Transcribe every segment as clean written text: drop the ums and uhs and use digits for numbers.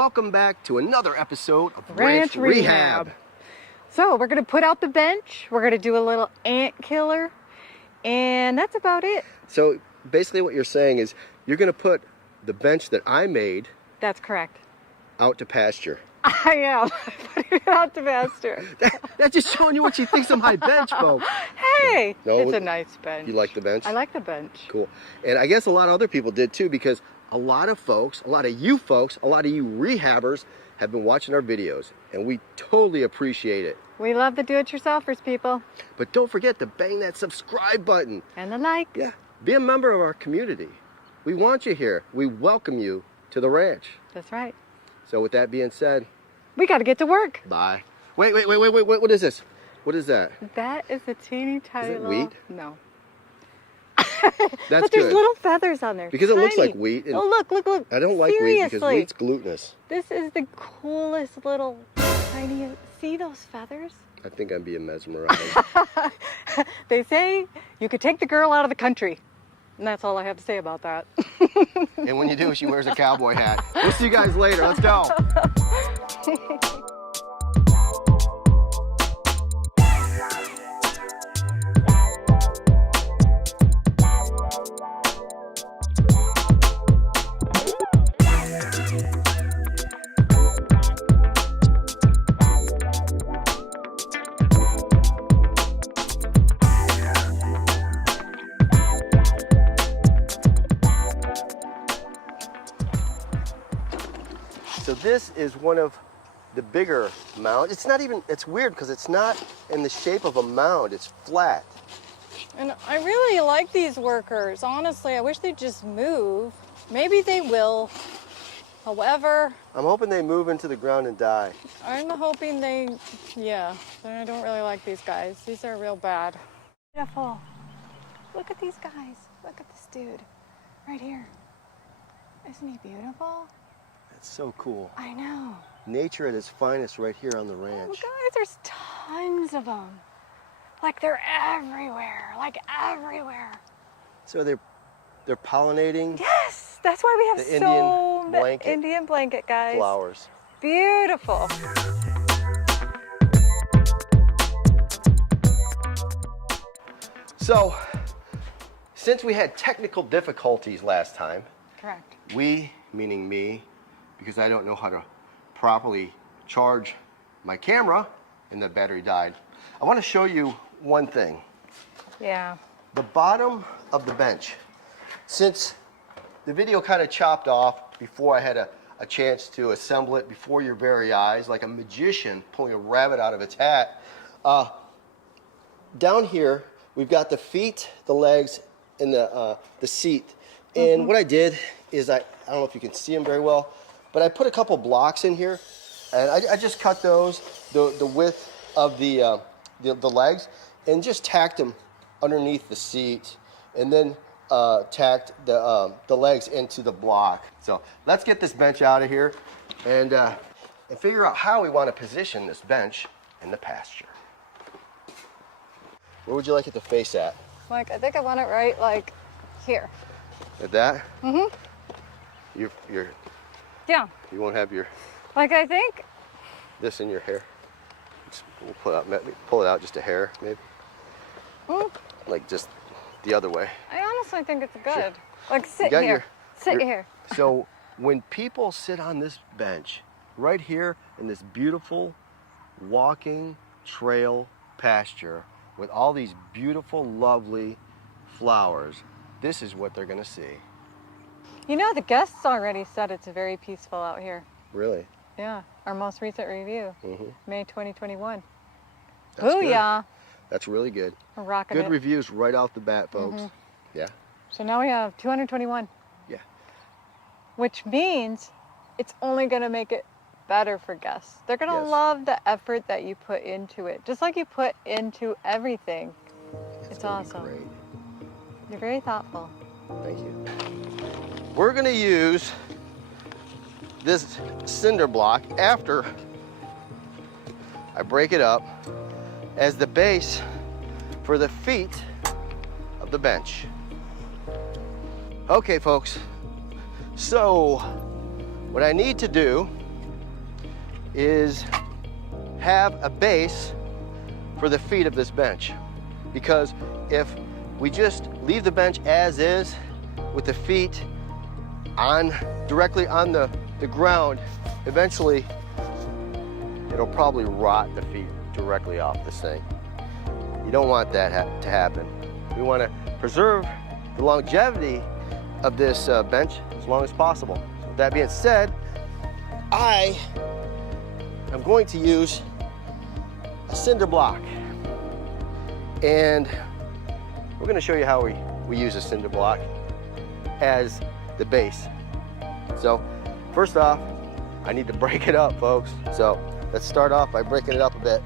welcome back to another episode of Ranch Rehab. So we're gonna put out the bench, we're gonna do a little ant killer, and that's about it. So basically what you're saying is you're gonna put the bench that I made. That's correct. Out to pasture. I am putting it out to pasture. That's just showing you what she thinks of my bench, folks. Hey, no, it's a nice bench. You like the bench? I like the bench. Cool. And I guess a lot of other people did too, because a lot of folks, a lot of you folks, a lot of you rehabbers have been watching our videos, and we totally appreciate it. We love the do-it-yourselfers, people. But don't forget to bang that subscribe button. And the like. Yeah. Be a member of our community. We want you here. We welcome you to the ranch. That's right. So with that being said, we got to get to work. Bye. Wait. What is this? What is that? That is a teeny tiny little... Is it wheat? No. That's but there's good. little feathers on there. Because tiny. It looks like wheat. And oh, look. I don't like Seriously. wheat because wheat's glutinous. This is the coolest little tiny... See those feathers? I think I'm being mesmerized. They say you could take the girl out of the country. And that's all I have to say about that. And when you do, she wears a cowboy hat. We'll see you guys later. Let's go. So this is one of the bigger mounds. It's not even, it's weird because it's not in the shape of a mound, it's flat. And I really like these workers. Honestly, I wish they'd just move. Maybe they will. However, I'm hoping they move into the ground and die. I'm hoping they, yeah. I don't really like these guys. These are real bad. Beautiful. Look at these guys. Look at this dude right here. Isn't he beautiful? It's so cool. I know. Nature at its finest right here on the ranch. Oh, guys, there's tons of them. Like they're everywhere, like everywhere. So they're pollinating? Yes, that's why we have the so Indian blanket, Indian blanket, guys. Flowers. Beautiful. So, since we had technical difficulties last time, correct. We, meaning me, because I don't know how to properly charge my camera and the battery died. I want to show you one thing. Yeah. The bottom of the bench. Since the video kind of chopped off before I had a chance to assemble it before your very eyes, like a magician pulling a rabbit out of its hat, down here we've got the feet, the legs, and the seat. And what I did is, I don't know if you can see them very well, but I put a couple blocks in here, and I just cut those, the width of the legs, and just tacked them underneath the seat, and then tacked the legs into the block. So let's get this bench out of here and figure out how we want to position this bench in the pasture. Where would you like it to face at? Like, I think I want it right, like, here. At that? Mm-hmm. You're yeah. You won't have your... Like, I think... This in your hair. We'll pull it out just a hair, maybe. Like just the other way. I honestly think it's good. Sure. Like, sit here. Sit here. So when people sit on this bench, right here in this beautiful walking trail pasture with all these beautiful, lovely flowers, this is what they're going to see. You know, the guests already said it's very peaceful out here. Really? Yeah. Our most recent review, May 2021. That's Booyah! Good. That's really good. We're rocking Good it. reviews right off the bat, folks. Yeah. So now we have 221. Yeah. Which means it's only going to make it better for guests. They're going to love the effort that you put into it. Just like you put into everything. It's awesome. Great. You're very thoughtful. Thank you. We're going to use this cinder block after I break it up as the base for the feet of the bench. Okay, folks, so what I need to do is have a base for the feet of this bench. Because if we just leave the bench as is with the feet directly on the ground, eventually it'll probably rot the feet directly off this thing. You don't want that to happen. We want to preserve the longevity of this bench as long as possible. So with that being said, I am going to use a cinder block. And we're going to show you how we use a cinder block as the base. So first off, I need to break it up, folks. So let's start off by breaking it up a bit.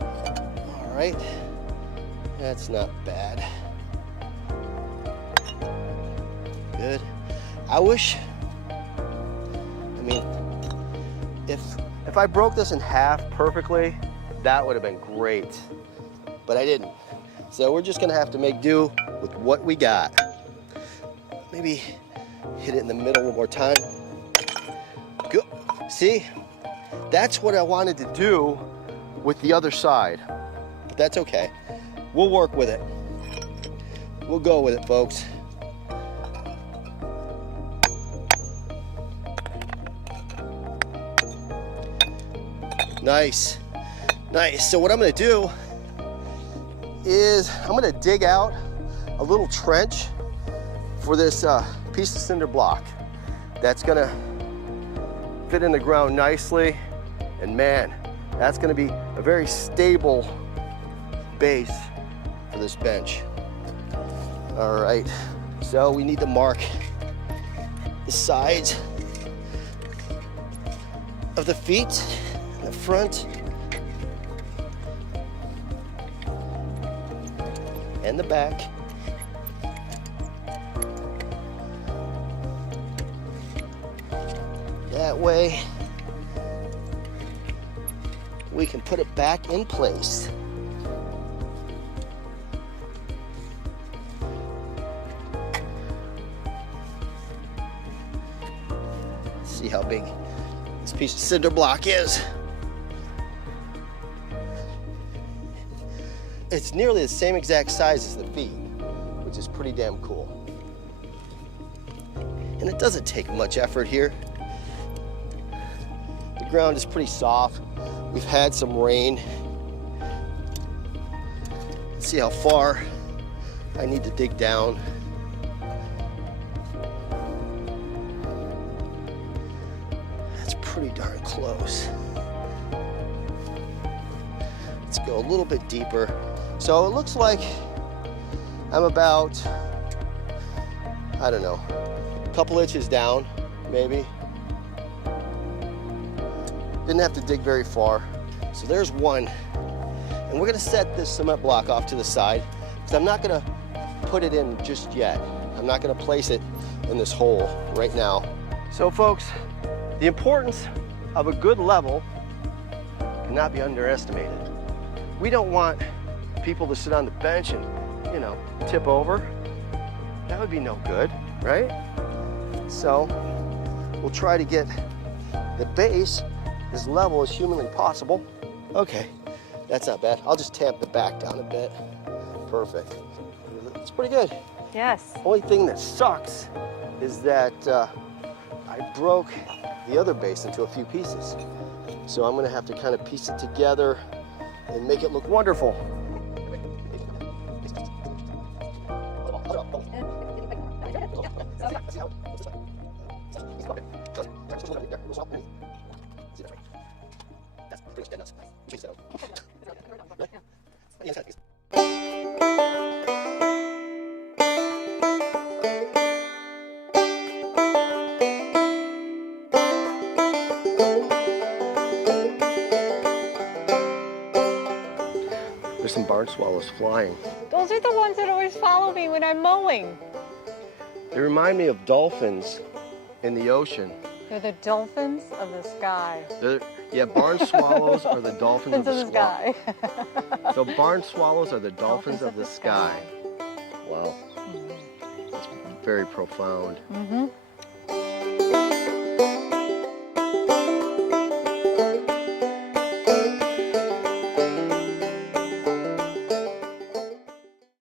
All right, that's not bad. Good. I mean, if I broke this in half perfectly, that would have been great, but I didn't. So we're just gonna have to make do with what we got. Maybe hit it in the middle one more time. Good. See, that's what I wanted to do with the other side. But that's okay. We'll work with it. We'll go with it, folks. Nice, nice. So what I'm gonna do is I'm gonna dig out a little trench for this piece of cinder block. That's gonna fit in the ground nicely, and man, that's gonna be a very stable base for this bench. All right, so we need to mark the sides of the feet, the front, and the back. That way we can put it back in place. Let's see how big this piece of cinder block is. It's nearly the same exact size as the feet, which is pretty damn cool. And it doesn't take much effort here. The ground is pretty soft. We've had some rain. Let's see how far I need to dig down. That's pretty darn close. Let's go a little bit deeper. So it looks like I'm about, I don't know, a couple inches down, maybe. Didn't have to dig very far. So there's one. And we're gonna set this cement block off to the side because I'm not gonna put it in just yet. I'm not gonna place it in this hole right now. So folks, the importance of a good level cannot be underestimated. We don't want people to sit on the bench and, you know, tip over. That would be no good, right? So we'll try to get the base as level as humanly possible. Okay, that's not bad. I'll just tamp the back down a bit. Perfect. It's pretty good. Yes. Only thing that sucks is that I broke the other base into a few pieces. So I'm gonna have to kind of piece it together and make it look wonderful. There's some barn swallows flying. Those are the ones that always follow me when I'm mowing. They remind me of dolphins in the ocean. They're the dolphins of the sky. Yeah, barn swallows are the dolphins of the sky. sky. So barn swallows are the dolphins of the sky. Wow. That's very profound. Mm-hmm.